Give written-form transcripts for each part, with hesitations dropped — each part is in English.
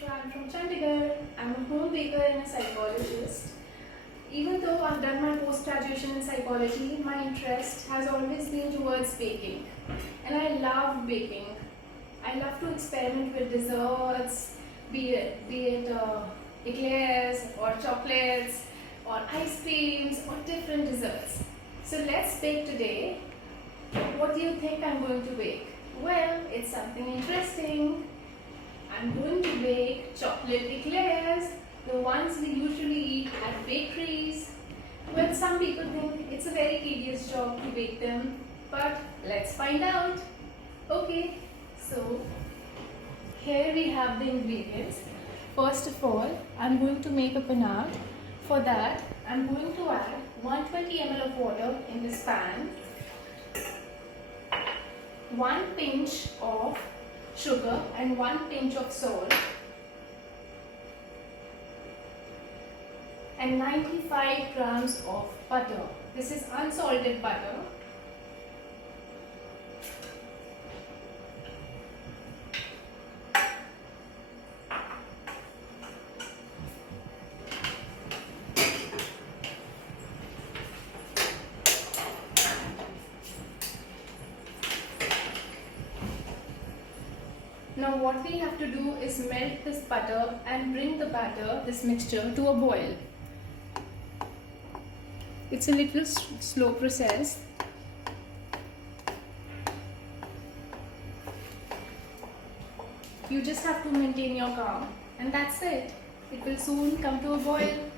So I'm from Chandigarh. I'm a home baker and a psychologist. Even though I've done my post-graduation in psychology, my interest has always been towards baking. And I love baking. I love to experiment with desserts, be it eclairs or chocolates or ice creams or different desserts. So let's bake today. What do you think I'm going to bake? Well, it's something interesting. I'm going to bake chocolate eclairs, the ones we usually eat at bakeries. Well, some people think it's a very tedious job to bake them, but let's find out. Okay, so here we have the ingredients. First of all, I'm going to make a panade. For that, I'm going to add 120 ml of water in this pan, 1 pinch of sugar and 1 pinch of salt, and 95 grams of butter. This is unsalted butter. Now what we have to do is melt this butter and bring the batter, this mixture, to a boil. It's a little slow process. You just have to maintain your calm, and that's it. It will soon come to a boil.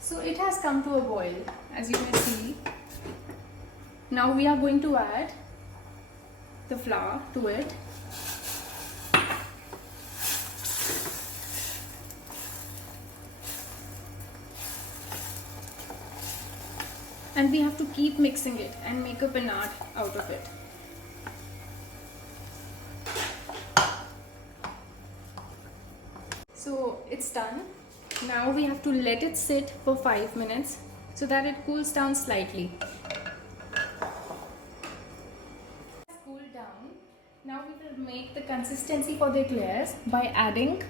So it has come to a boil, as you may see. Now we are going to add the flour to it. And we have to keep mixing it and make a panade out of it. So it's done. Now we have to let it sit for 5 minutes so that it cools down slightly. It's cooled down. Now we will make the consistency for the eclairs by adding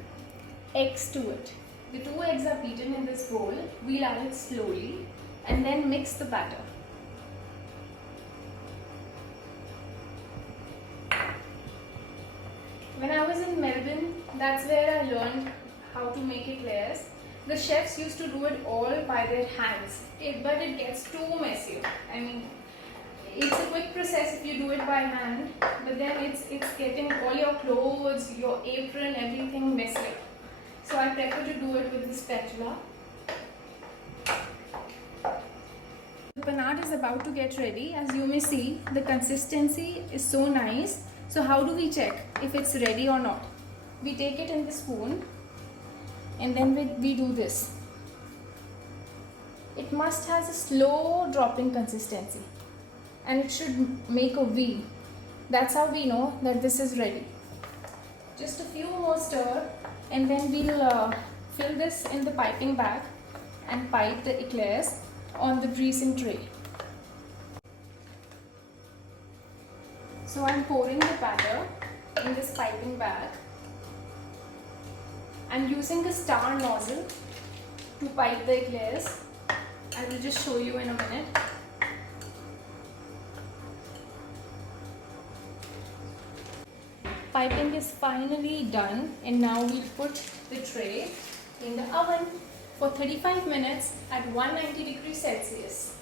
eggs to it. The 2 eggs are beaten in this bowl. We'll add it slowly and then mix the batter. When I was in Melbourne, that's where I learned how to make eclairs. The chefs used to do it all by their hands, but it gets too messy. I mean, it's a quick process if you do it by hand, but then it's getting all your clothes, your apron, everything messy. So I prefer to do it with the spatula. The panade is about to get ready. As you may see, the consistency is so nice. So how do we check if it's ready or not? We take it in the spoon and then we do this. It must have a slow dropping consistency and it should make a V. That's how we know that this is ready. Just a few more stir and then we'll fill this in the piping bag and pipe the eclairs on the greasing tray. So I'm pouring the batter in this piping bag. I'm using a star nozzle to pipe the eclairs. I will just show you in a minute. Piping is finally done, and now we'll put the tray in the oven for 35 minutes at 190 degrees Celsius.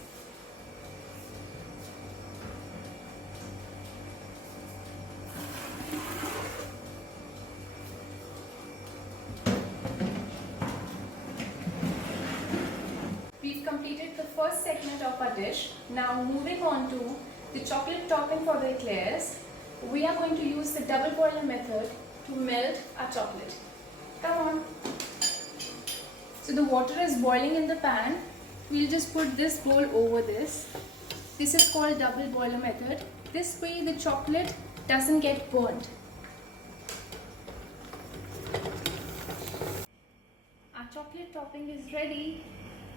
We've completed the first segment of our dish. Now moving on to the chocolate topping for the eclairs, we are going to use the double boiler method to melt our chocolate. Come on. So the water is boiling in the pan. We'll just put this bowl over this. This is called double boiler method. This way the chocolate doesn't get burnt. Our chocolate topping is ready.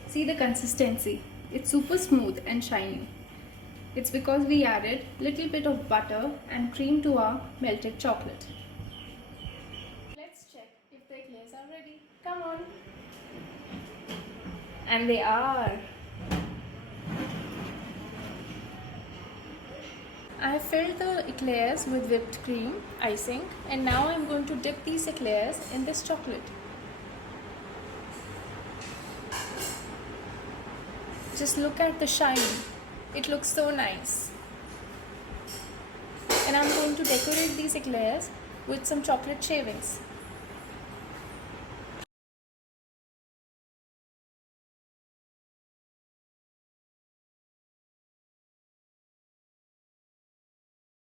See the consistency. It's super smooth and shiny. It's because we added little bit of butter and cream to our melted chocolate. Let's check if the are ready. Come on. And they are. I have filled the eclairs with whipped cream icing, and now I'm going to dip these eclairs in this chocolate. Just look at the shine. It looks so nice. And I'm going to decorate these eclairs with some chocolate shavings.